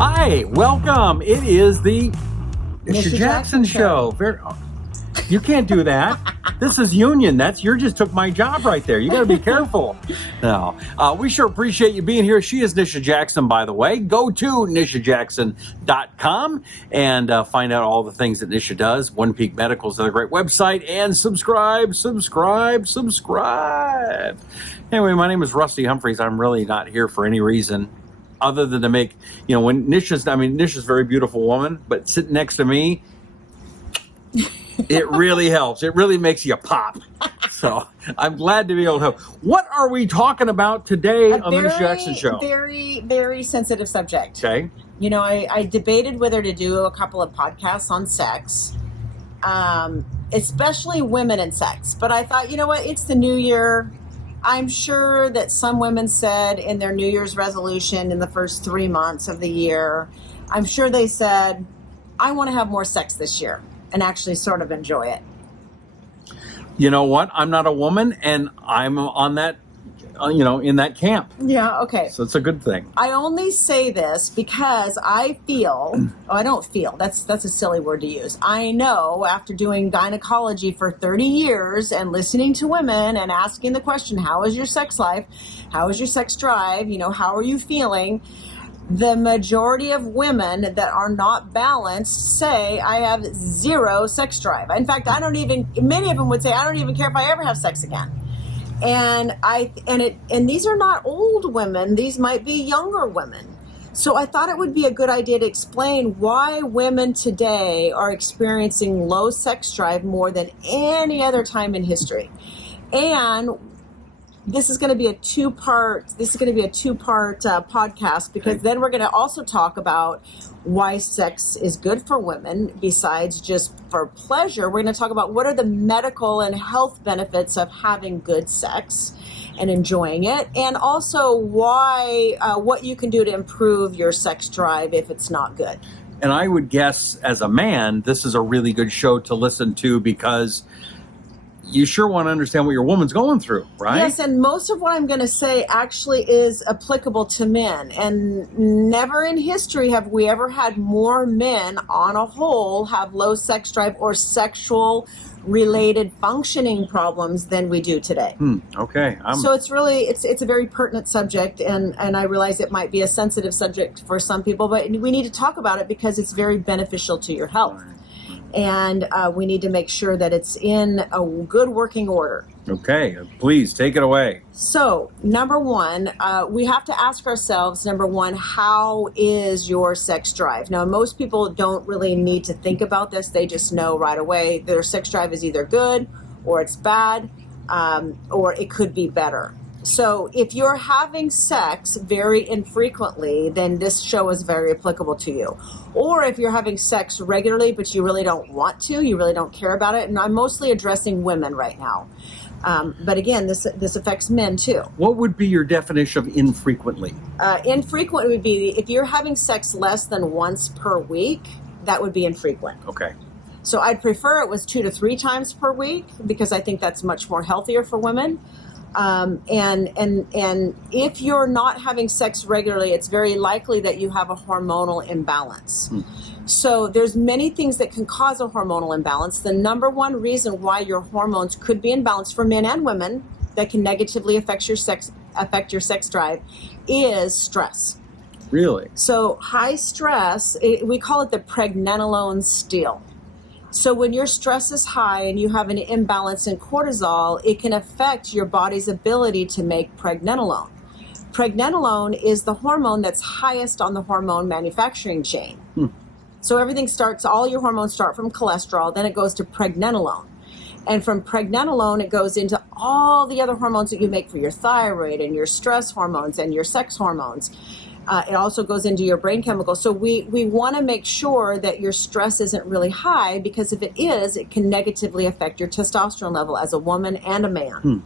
Hi, welcome. It is the Nisha Jackson Show. You can't do that. This is union. You just took my job right there. You got to be careful. No, we sure appreciate you being here. She is Nisha Jackson, by the way. Go to nishajackson.com and find out all the things that Nisha does. One Peak Medical is another great website. And subscribe. Anyway, my name is Rusty Humphries. I'm really not here for any reason other than to make, when Nisha's a very beautiful woman, but sitting next to me, it really helps. It really makes you pop. So I'm glad to be able to help. What are we talking about today on the Nisha Jackson Show? Very, very sensitive subject. Okay. I debated whether to do a couple of podcasts on sex, especially women and sex. But I thought, it's the new year. I'm sure that some women said in their New Year's resolution in the first 3 months of the year, I'm sure they said, I want to have more sex this year and actually sort of enjoy it. You know what? I'm not a woman and I'm on that, in that camp. Yeah, okay. So it's a good thing. I only say this because I don't feel, that's a silly word to use. I know after doing gynecology for 30 years and listening to women and asking the question, how is your sex life? How is your sex drive? How are you feeling? The majority of women that are not balanced say, I have zero sex drive. In fact, many of them would say, I don't even care if I ever have sex again. And these are not old women. These might be younger women. So I thought it would be a good idea to explain why women today are experiencing low sex drive more than any other time in history. And this is going to be a two-part podcast, because then we're going to also talk about why sex is good for women besides just for pleasure. We're going to talk about what are the medical and health benefits of having good sex and enjoying it, and also what you can do to improve your sex drive if it's not good. And I would guess as a man, this is a really good show to listen to because you sure want to understand what your woman's going through, right? Yes, and most of what I'm going to say actually is applicable to men. And never in history have we ever had more men on a whole have low sex drive or sexual related functioning problems than we do today. Okay. So it's a very pertinent subject, and I realize it might be a sensitive subject for some people, but we need to talk about it because it's very beneficial to your health. And we need to make sure that it's in a good working order. Okay, please take it away. So, number one, we have to ask ourselves, how is your sex drive? Now, most people don't really need to think about this. They just know right away their sex drive is either good or it's bad, or it could be better. So if you're having sex very infrequently, then this show is very applicable to you. Or if you're having sex regularly, but you really don't want to, you really don't care about it. And I'm mostly addressing women right now. But again, this affects men too. What would be your definition of infrequently? Infrequent would be if you're having sex less than once per week, that would be infrequent. Okay. So I'd prefer it was 2 to 3 times per week because I think that's much more healthier for women. And if you're not having sex regularly, it's very likely that you have a hormonal imbalance. So there's many things that can cause a hormonal imbalance. The number one reason why your hormones could be imbalanced for men and women that can negatively affect your sex drive is stress. Really? So high stress, we call it the pregnenolone steal. So when your stress is high and you have an imbalance in cortisol, it can affect your body's ability to make pregnenolone. Pregnenolone is the hormone that's highest on the hormone manufacturing chain. So all your hormones start from cholesterol, then it goes to pregnenolone. And from pregnenolone, it goes into all the other hormones that you make for your thyroid and your stress hormones and your sex hormones. It also goes into your brain chemicals. So we want to make sure that your stress isn't really high, because if it is, it can negatively affect your testosterone level as a woman and a man.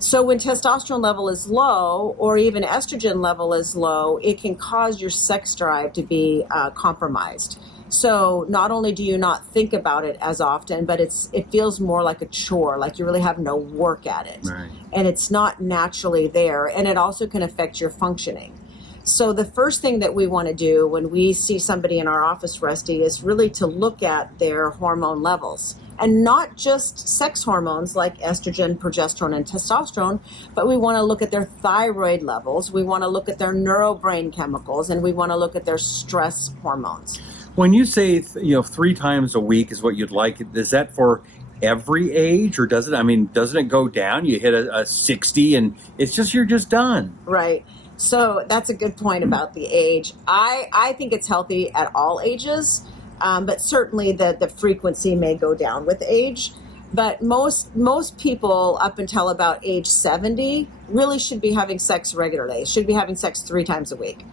So when testosterone level is low, or even estrogen level is low, it can cause your sex drive to be compromised. So not only do you not think about it as often, but it feels more like a chore, like you really have no work at it. Right. And it's not naturally there. And it also can affect your functioning. So the first thing that we want to do when we see somebody in our office, Rusty, is really to look at their hormone levels. And not just sex hormones like estrogen, progesterone, and testosterone, but we want to look at their thyroid levels. We want to look at their neurobrain chemicals, and we want to look at their stress hormones. When you say 3 times a week is what you'd like, is that for every age, or doesn't it go down? You hit a 60 and you're just done. Right. So that's a good point about the age. I think it's healthy at all ages, but certainly the frequency may go down with age. But most people up until about age 70 really should be having sex regularly, should be having sex 3 times a week.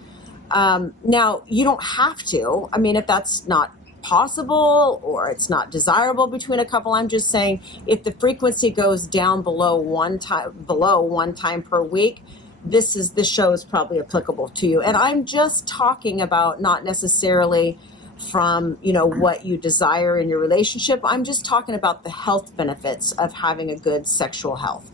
Now, you don't have to. I mean, if that's not possible or it's not desirable between a couple, I'm just saying if the frequency goes down below one time per week, this show is probably applicable to you. And I'm just talking about not necessarily from, what you desire in your relationship. I'm just talking about the health benefits of having a good sexual health.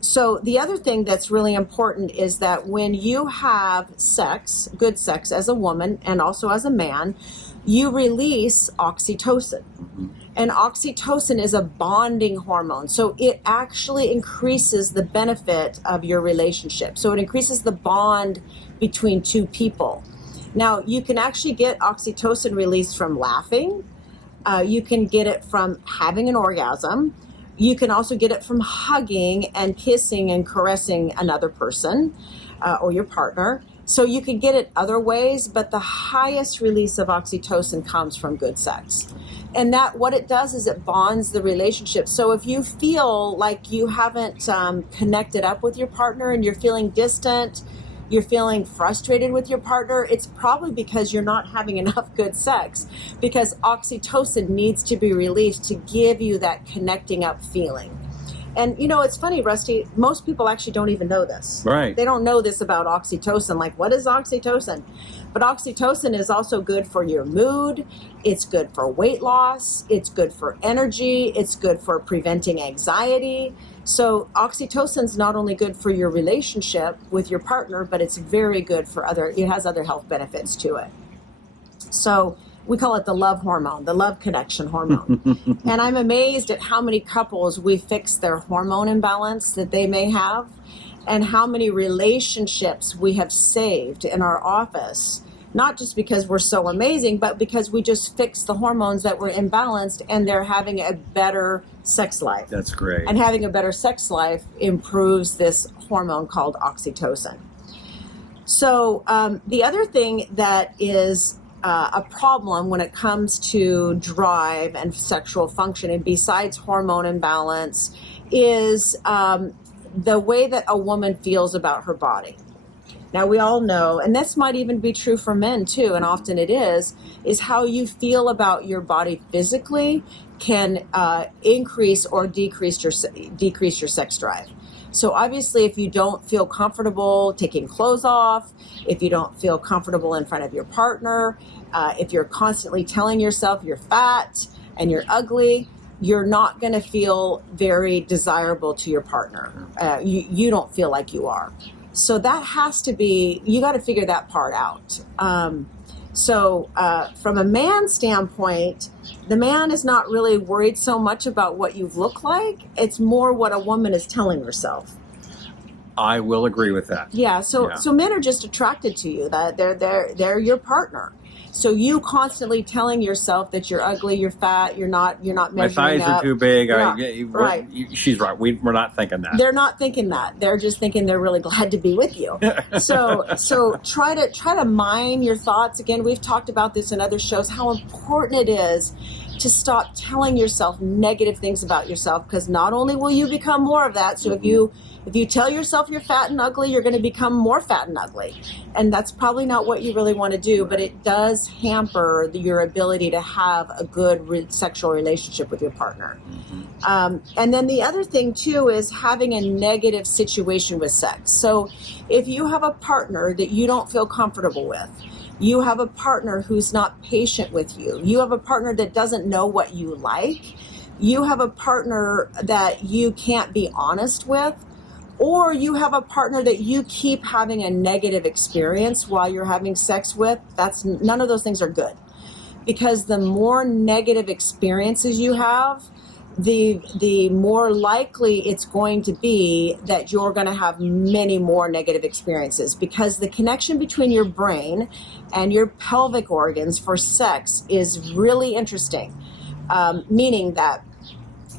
So the other thing that's really important is that when you have sex, good sex as a woman and also as a man, you release oxytocin. Mm-hmm. And oxytocin is a bonding hormone. So it actually increases the benefit of your relationship. So it increases the bond between two people. Now, you can actually get oxytocin released from laughing. You can get it from having an orgasm. You can also get it from hugging and kissing and caressing another person or your partner. So you can get it other ways, but the highest release of oxytocin comes from good sex. And that what it does is it bonds the relationship. So if you feel like you haven't connected up with your partner and you're feeling distant, you're feeling frustrated with your partner, it's probably because you're not having enough good sex, because oxytocin needs to be released to give you that connecting up feeling. And it's funny, Rusty, most people actually don't even know this. Right. They don't know this about oxytocin. Like, what is oxytocin? But oxytocin is also good for your mood. It's good for weight loss. It's good for energy. It's good for preventing anxiety. So oxytocin is not only good for your relationship with your partner, but it's very good for it has other health benefits to it. So we call it the love hormone, the love connection hormone. And I'm amazed at how many couples we fix their hormone imbalance that they may have, and how many relationships we have saved in our office, not just because we're so amazing, but because we just fixed the hormones that were imbalanced and they're having a better sex life. That's great. And having a better sex life improves this hormone called oxytocin. So the other thing that is a problem when it comes to drive and sexual function, and besides hormone imbalance, is the way that a woman feels about her body. Now, we all know, and this might even be true for men too, and often it is how you feel about your body physically can increase or decrease your sex drive. So obviously, if you don't feel comfortable taking clothes off, if you don't feel comfortable in front of your partner, if you're constantly telling yourself you're fat and you're ugly, you're not going to feel very desirable to your partner. You don't feel like you are. So that has to be, you got to figure that part out. So from a man's standpoint, the man is not really worried so much about what you look like. It's more what a woman is telling herself. I will agree with that. Yeah. So men are just attracted to you. That they're your partner. So you constantly telling yourself that you're ugly, you're fat, you're not measuring My thighs up. are too big. Right. She's right. We're not thinking that. They're not thinking that. They're just thinking they're really glad to be with you. So try to mine your thoughts. Again, we've talked about this in other shows, how important it is to stop telling yourself negative things about yourself, because not only will you become more of that, so if you tell yourself you're fat and ugly, you're going to become more fat and ugly. And that's probably not what you really want to do, but it does hamper your ability to have a good sexual relationship with your partner. And then the other thing too is having a negative situation with sex. So if you have a partner that you don't feel comfortable with, you have a partner who's not patient with you, you have a partner that doesn't know what you like, you have a partner that you can't be honest with, or you have a partner that you keep having a negative experience while you're having sex with, none of those things are good. Because the more negative experiences you have, the more likely it's going to be that you're going to have many more negative experiences, because the connection between your brain and your pelvic organs for sex is really interesting. Meaning that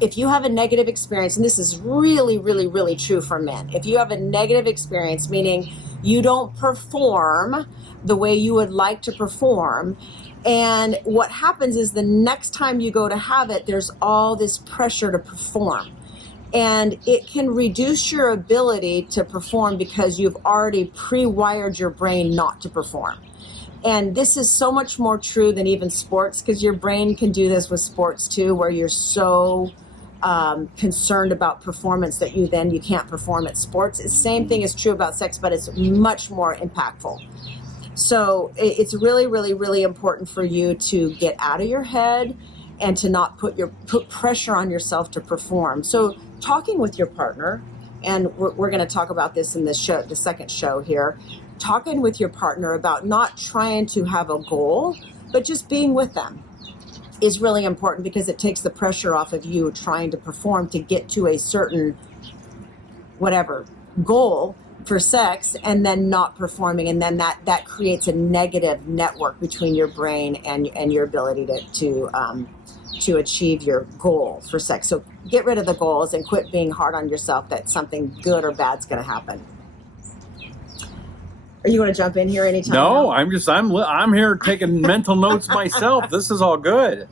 if you have a negative experience, and this is really, really, really true for men, if you have a negative experience, meaning you don't perform the way you would like to perform, and what happens is the next time you go to have it, there's all this pressure to perform. And it can reduce your ability to perform because you've already pre-wired your brain not to perform. And this is so much more true than even sports, because your brain can do this with sports too, where you're so concerned about performance that you can't perform at sports. The same thing is true about sex, but it's much more impactful. So it's really, really, really important for you to get out of your head and to not put pressure on yourself to perform. So talking with your partner, and we're going to talk about this in this show, the second show here, talking with your partner about not trying to have a goal, but just being with them is really important, because it takes the pressure off of you trying to perform to get to a certain whatever goal for sex and then not performing, and then that creates a negative network between your brain and your ability to achieve your goal for sex. So get rid of the goals and quit being hard on yourself that something good or bad's going to happen. Are you going to jump in here anytime? No, now? I'm here taking mental notes myself. This is all good.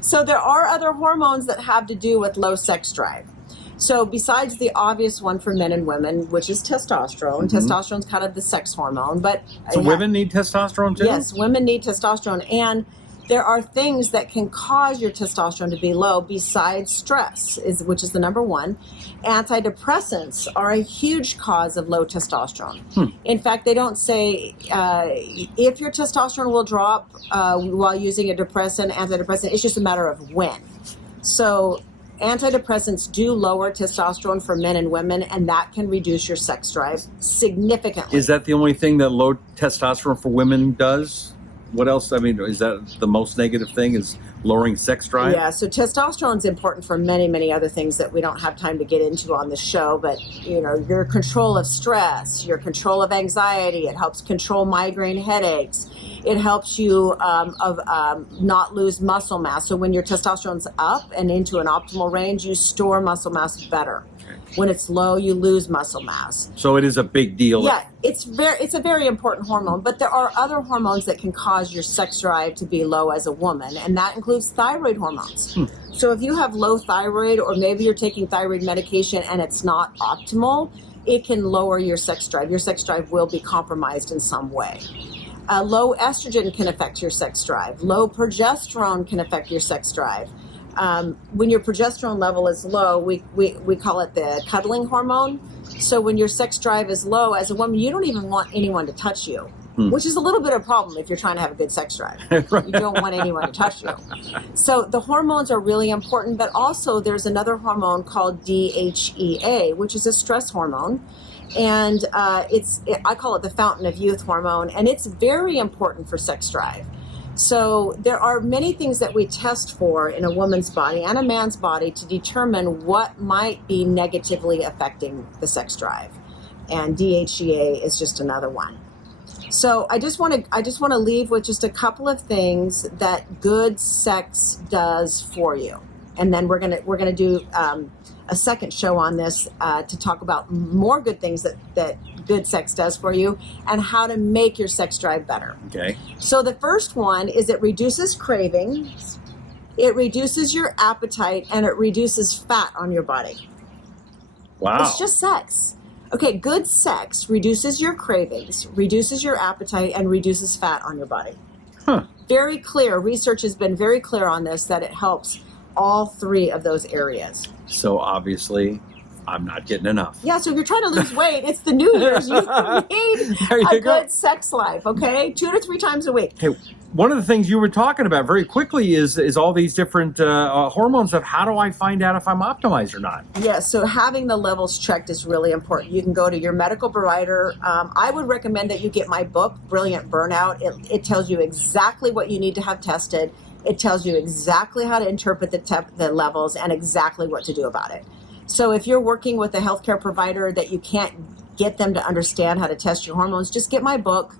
So there are other hormones that have to do with low sex drive. So besides the obvious one for men and women, which is testosterone, testosterone is kind of the sex hormone, but so women need testosterone too? Yes, women need testosterone, and there are things that can cause your testosterone to be low besides stress, which is the number one. Antidepressants are a huge cause of low testosterone. In fact, they don't say if your testosterone will drop while using a antidepressant. It's just a matter of when. So antidepressants do lower testosterone for men and women, and that can reduce your sex drive significantly. Is that the only thing that low testosterone for women does? What else? I mean, is that the most negative thing, is lowering sex drive? Yeah, so testosterone is important for many, many other things that we don't have time to get into on the show. But, your control of stress, your control of anxiety, it helps control migraine headaches. It helps you not lose muscle mass. So when your testosterone's up and into an optimal range, you store muscle mass better. When it's low, you lose muscle mass. So it is a big deal. Yeah, it's a very important hormone, but there are other hormones that can cause your sex drive to be low as a woman, and that includes thyroid hormones. So if you have low thyroid, or maybe you're taking thyroid medication and it's not optimal, it can lower your sex drive. Your sex drive will be compromised in some way. Low estrogen can affect your sex drive. Low progesterone can affect your sex drive. When your progesterone level is low, we call it the cuddling hormone. So when your sex drive is low as a woman, you don't even want anyone to touch you, which is a little bit of a problem if you're trying to have a good sex drive. Right. You don't want anyone to touch you. So the hormones are really important, but also there's another hormone called DHEA, which is a stress hormone. And I call it the fountain of youth hormone, and it's very important for sex drive. So there are many things that we test for in a woman's body and a man's body to determine what might be negatively affecting the sex drive. And DHEA is just another one. So I just want to leave with just a couple of things that good sex does for you. And then we're gonna do a second show on this to talk about more good things that good sex does for you and how to make your sex drive better. Okay. So the first one is it reduces cravings, it reduces your appetite, and it reduces fat on your body. Wow. It's just sex. Okay, good sex reduces your cravings, reduces your appetite, and reduces fat on your body. Very clear. Research has been very clear on this, that it helps all three of those areas. So obviously, I'm not getting enough. Yeah, so if you're trying to lose weight, it's the New Year's. You need a good sex life, okay? 2 to 3 times a week. Okay, one of the things you were talking about very quickly is all these different hormones of how do I find out if I'm optimized or not? Yeah, so having the levels checked is really important. You can go to your medical provider. I would recommend that you get my book, Brilliant Burnout. It tells you exactly what you need to have tested. It tells you exactly how to interpret the levels and exactly what to do about it. So if you're working with a healthcare provider that you can't get them to understand how to test your hormones, just get my book,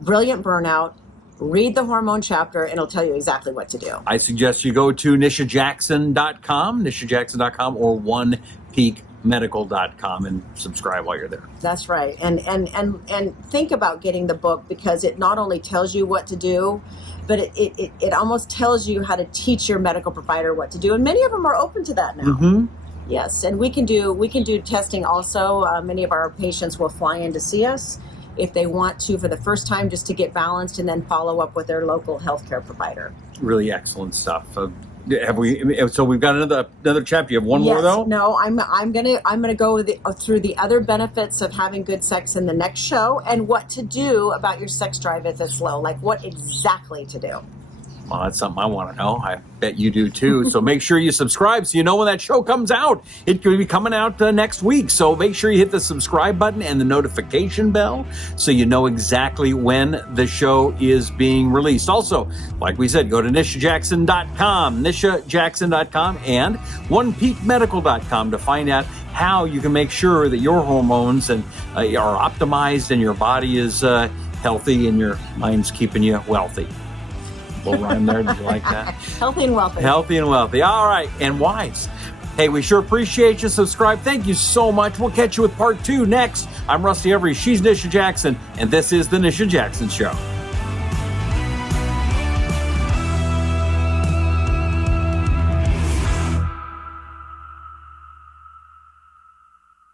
Brilliant Burnout, read the hormone chapter, and it'll tell you exactly what to do. I suggest you go to nishajackson.com, or onepeakmedical.com and subscribe while you're there. That's right. And think about getting the book, because it not only tells you what to do, but it almost tells you how to teach your medical provider what to do. And many of them are open to that now. Mm-hmm. Yes, and we can do testing also. Many of our patients will fly in to see us if they want to for the first time, just to get balanced, and then follow up with their local healthcare provider. Really excellent stuff. Have we? So we've got another chapter. You have one more though? No, I'm gonna go through the other benefits of having good sex in the next show, and what to do about your sex drive if it's low. Like what exactly to do. Well, that's something I want to know. I bet you do too. So make sure you subscribe so you know when that show comes out. It could be coming out next week. So make sure you hit the subscribe button and the notification bell so you know exactly when the show is being released. Also, like we said, go to nishajackson.com, nishajackson.com, and onepeakmedical.com to find out how you can make sure that your hormones are optimized and your body is healthy and your mind's keeping you wealthy. Little rhyme there. Did you like that? Healthy and wealthy. Healthy and wealthy. All right. And wise. Hey, we sure appreciate you. Subscribe. Thank you so much. We'll catch you with part 2 next. I'm Rusty Humphries. She's Nisha Jackson. And this is The Nisha Jackson Show.